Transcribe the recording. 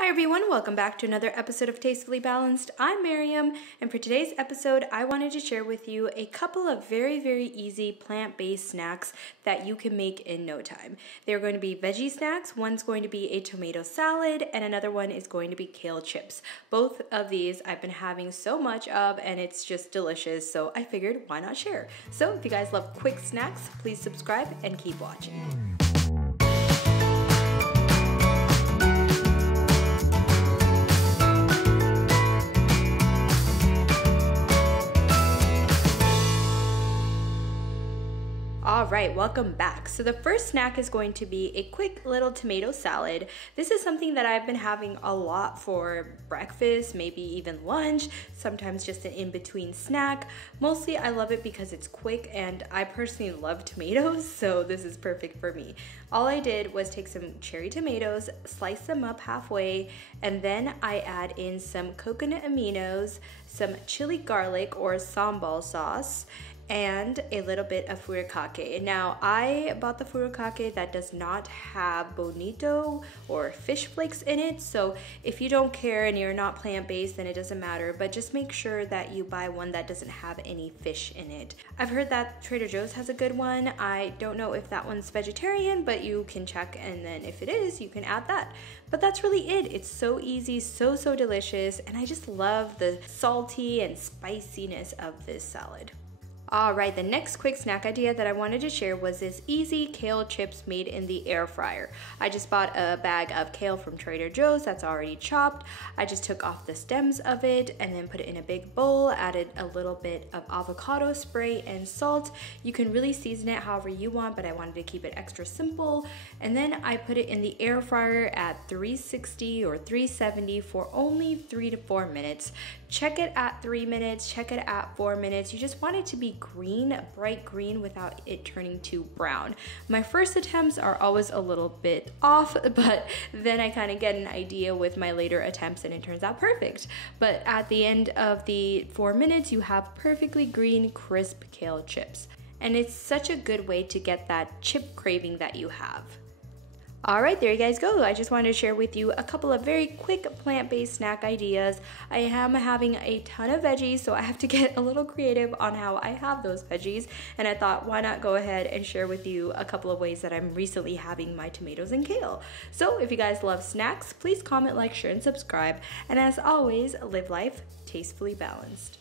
Hi everyone, welcome back to another episode of Tastefully Balanced. I'm Miriam, and for today's episode, I wanted to share with you a couple of very easy plant-based snacks that you can make in no time. They're going to be veggie snacks. One's going to be a tomato salad, and another one is going to be kale chips. Both of these I've been having so much of, and it's just delicious, so I figured why not share? So if you guys love quick snacks, please subscribe and keep watching. All right, welcome back. So the first snack is going to be a quick little tomato salad. This is something that I've been having a lot for breakfast, maybe even lunch, sometimes just an in-between snack. Mostly I love it because it's quick and I personally love tomatoes, so this is perfect for me. All I did was take some cherry tomatoes, slice them up halfway, and then I add in some coconut aminos, some chili garlic or sambal sauce, and a little bit of furikake. Now, I bought the furikake that does not have bonito or fish flakes in it, so if you don't care and you're not plant-based, then it doesn't matter, but just make sure that you buy one that doesn't have any fish in it. I've heard that Trader Joe's has a good one. I don't know if that one's vegetarian, but you can check, and then if it is, you can add that. But that's really it. It's so easy, so delicious, and I just love the salty and spiciness of this salad. All right, the next quick snack idea that I wanted to share was this easy kale chips made in the air fryer. I just bought a bag of kale from Trader Joe's that's already chopped. I just took off the stems of it and then put it in a big bowl, added a little bit of avocado spray and salt. You can really season it however you want, but I wanted to keep it extra simple. And then I put it in the air fryer at 360 or 370 for only 3 to 4 minutes. Check it at 3 minutes, check it at 4 minutes. You just want it to be green, bright green, without it turning to brown. My first attempts are always a little bit off, but then I kind of get an idea with my later attempts and it turns out perfect. But at the end of the 4 minutes, you have perfectly green, crisp kale chips. And it's such a good way to get that chip craving that you have. All right, there you guys go. I just wanted to share with you a couple of very quick plant-based snack ideas. I am having a ton of veggies, so I have to get a little creative on how I have those veggies. And I thought, why not go ahead and share with you a couple of ways that I'm recently having my tomatoes and kale. So if you guys love snacks, please comment, like, share, and subscribe. And as always, live life tastefully balanced.